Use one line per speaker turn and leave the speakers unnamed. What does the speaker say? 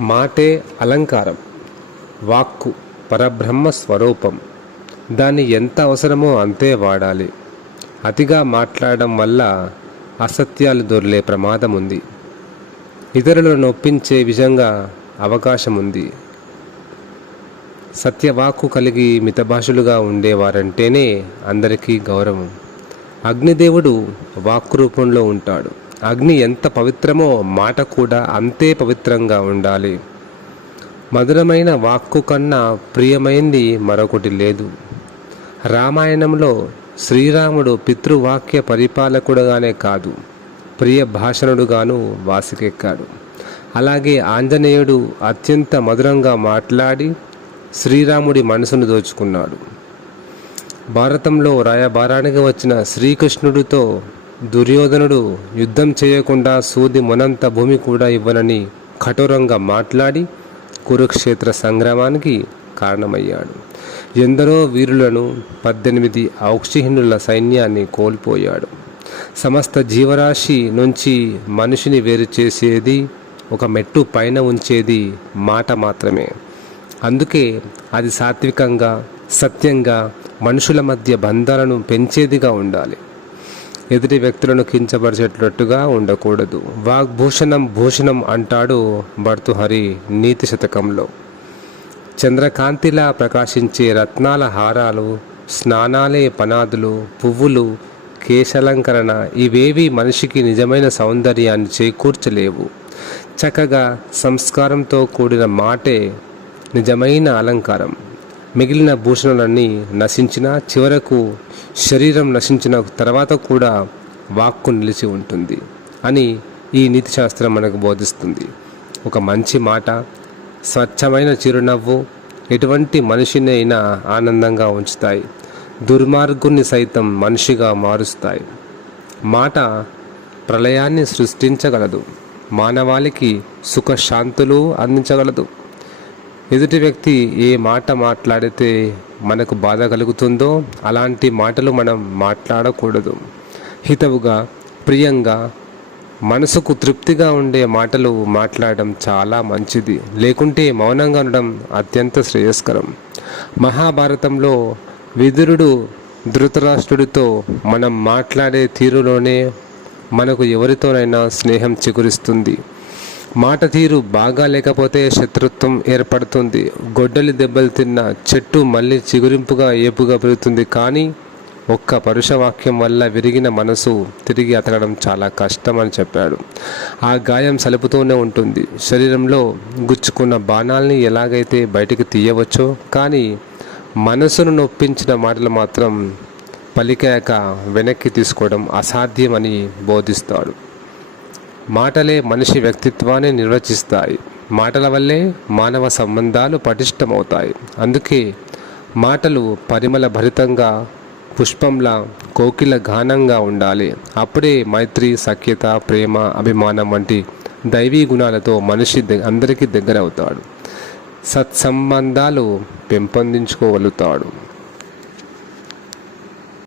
మాటే అలంకారం వాక్కు పరబ్రహ్మ స్వరూపం. దాన్ని ఎంత అవసరమో అంతే వాడాలి. అతిగా మాట్లాడడం వల్ల అసత్యాలు దొర్లే ప్రమాదం ఉంది ఇతరులను నొప్పించే విధంగా అవకాశం ఉంది సత్యవాక్కు కలిగి మితభాషులుగా ఉండేవారంటేనే అందరికీ గౌరవం. అగ్నిదేవుడు వాక్కు రూపంలో ఉంటాడు. అగ్ని ఎంత పవిత్రమో మాట కూడా అంతే పవిత్రంగా ఉండాలి. మధురమైన వాక్కు కన్నా ప్రియమైంది మరొకటి లేదు. రామాయణంలో శ్రీరాముడు పితృవాక్య పరిపాలకుడుగానే కాదు ప్రియ భాషణుడుగాను వాసికెక్కాడు. అలాగే ఆంజనేయుడు అత్యంత మధురంగా మాట్లాడి శ్రీరాముడి మనసును దోచుకున్నాడు. భారతంలో రాయబారానికి వచ్చిన శ్రీకృష్ణుడితో దుర్యోధనుడు యుద్ధం చేయకుండా సూది మొనంత భూమి కూడా ఇవ్వనని కఠోరంగా మాట్లాడి కురుక్షేత్ర సంగ్రామానికి కారణమయ్యాడు. ఎందరో వీరులను పద్దెనిమిది ఔక్షిహీనుల సైన్యాన్ని కోల్పోయాడు. సమస్త జీవరాశి నుంచి మనిషిని వేరు చేసేది ఒక మెట్టు పైన ఉంచేది మాట మాత్రమే. అందుకే అది సాత్వికంగా సత్యంగా మనుషుల మధ్య బంధాలను పెంచేదిగా ఉండాలి. ఎదుటి వ్యక్తులను కించపరిచేటట్టుగా ఉండకూడదు. వాగ్భూషణం భూషణం అంటాడు భర్తుహరి నీతి శతకంలో. చంద్రకాంతిలా ప్రకాశించే రత్నాల హారాలు స్నానాలే పనాదులు పువ్వులు కేశాలంకరణ ఇవేవి మనిషికి నిజమైన సౌందర్యాన్ని చేకూర్చలేవు. చక్కగా సంస్కారంతో కూడిన మాటే నిజమైన అలంకారం. మిగిలిన భూషణలన్నీ నశించిన చివరకు శరీరం నశించిన తర్వాత కూడా వాక్కు నిలిచి ఉంటుంది అని ఈ నీతి శాస్త్రం మనకు బోధిస్తుంది. ఒక మంచి మాట స్వచ్ఛమైన చిరునవ్వు ఎటువంటి మనిషిని అయినా ఆనందంగా ఉంచుతాయి. దుర్మార్గుని సైతం మనిషిగా మారుస్తాయి. మాట ప్రళయాన్ని సృష్టించగలదు. మానవాళికి సుఖశాంతులు అందించగలదు. ఎదుటి వ్యక్తి ఏ మాట మాట్లాడితే మనకు బాధ కలుగుతుందో అలాంటి మాటలు మనం మాట్లాడకూడదు. హితవుగా ప్రియంగా మనసుకు తృప్తిగా ఉండే మాటలు మాట్లాడడం చాలా మంచిది. లేకుంటే మౌనంగా ఉండడం అత్యంత శ్రేయస్కరం. మహాభారతంలో విదురుడు ధృతరాష్ట్రుడితో మనం మాట్లాడే తీరులోనే మనకు ఎవరితోనైనా స్నేహం చిగురిస్తుంది. మాట తీరు బాగా లేకపోతే శత్రుత్వం ఏర్పడుతుంది. గొడ్డలి దెబ్బలు తిన్న చెట్టు మళ్ళీ చిగురింపుగా ఏపుగా పెరుగుతుంది. కానీ ఒక్క పరుషవాక్యం వల్ల విరిగిన మనసు తిరిగి అతకడం చాలా కష్టం అని చెప్పాడు. ఆ గాయం సలుపుతూనే ఉంటుంది. శరీరంలో గుచ్చుకున్న బాణాల్ని ఎలాగైతే బయటికి తీయవచ్చో కానీ మనసును నొప్పించిన మాటలు మాత్రం పలికాక వెనక్కి తీసుకోవడం అసాధ్యమని బోధిస్తాడు. మాటలే మనిషి వ్యక్తిత్వాన్ని నిర్వచిస్తాయి. మాటల వల్లే మానవ సంబంధాలు పటిష్టమవుతాయి. అందుకే మాటలు పరిమళ భరితంగా పుష్పంలా కోకిల గానంగా ఉండాలి. అప్పుడే మైత్రి సఖ్యత ప్రేమ అభిమానం వంటి దైవీ గుణాలతో మనిషి అందరికీ దగ్గర అవుతాడు సత్సంబంధాలు పెంపొందించుకోగలుగుతాడు.